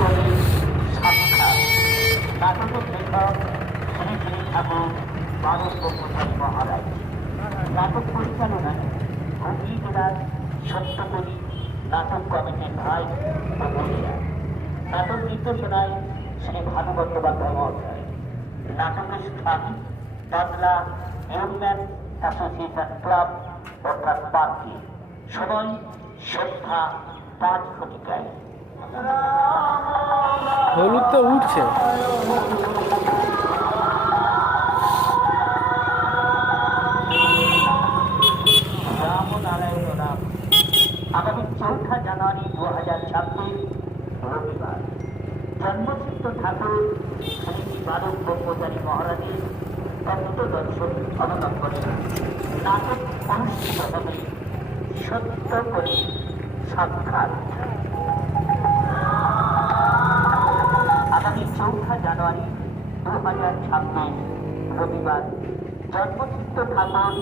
করে সাক্ষাৎ। নাটকের লেখক শ্রী শ্রী ঠাকুর মানব ব্রহ্মচারী মহারাজ। নাটক পরিচালনায় হুগলি জেলার সত্যকরী নাটক কমিটির ভাই ও বোনেরা। নাটক নির্দেশনায় শ্রী ভানু বন্দ্যোপাধ্যায় মহাশয়। নাটকের স্থান বাংলা ইউনিয়ন অ্যাসোসিয়েশন ক্লাব অর্থাৎ পার্কে। সময় সন্ধ্যা 5 ঘটিকায়। হলুদ তো উঠছে। রামনারায়ণ নাম। আগামী 4 জানুয়ারি 2026 রবিবার জন্মসিদ্ধ ঠাকুর শ্রী শ্রী মানব ব্রহ্মচারী মহারাজের তত্ত্বদর্শন অবলম্বনে নাটক অনুষ্ঠিত হবে সত্য করে সাক্ষাৎ। আগামী 4 জানুয়ারি 2026 রবিবার জন্মসিদ্ধ ঠাকুর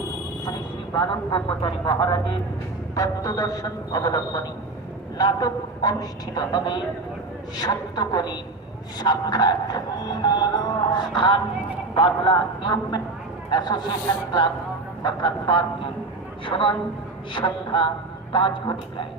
শ্রী শ্রী মানব ব্রহ্মচারী মহারাজের তত্ত্বদর্শন অবলম্বনে নাটক অনুষ্ঠিত হবে সত্য করে সাক্ষাৎ। স্থান বাংলা ইউনিয়ন অ্যাসোসিয়েশন ক্লাব অর্থাৎ পার্কে। সময় সন্ধ্যা 5 ঘটিকায়।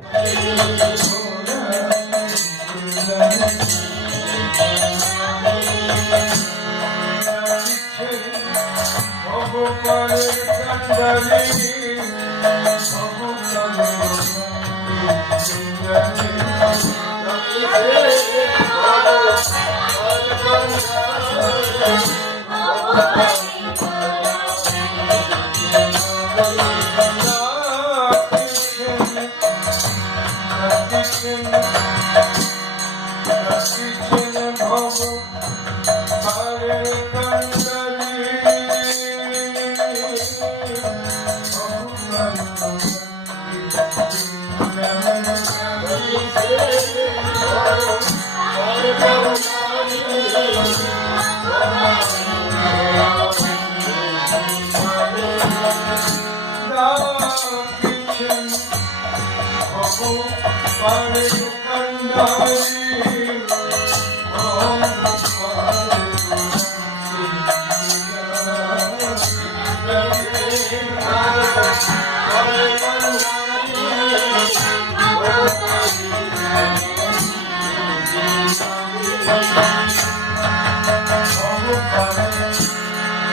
Hare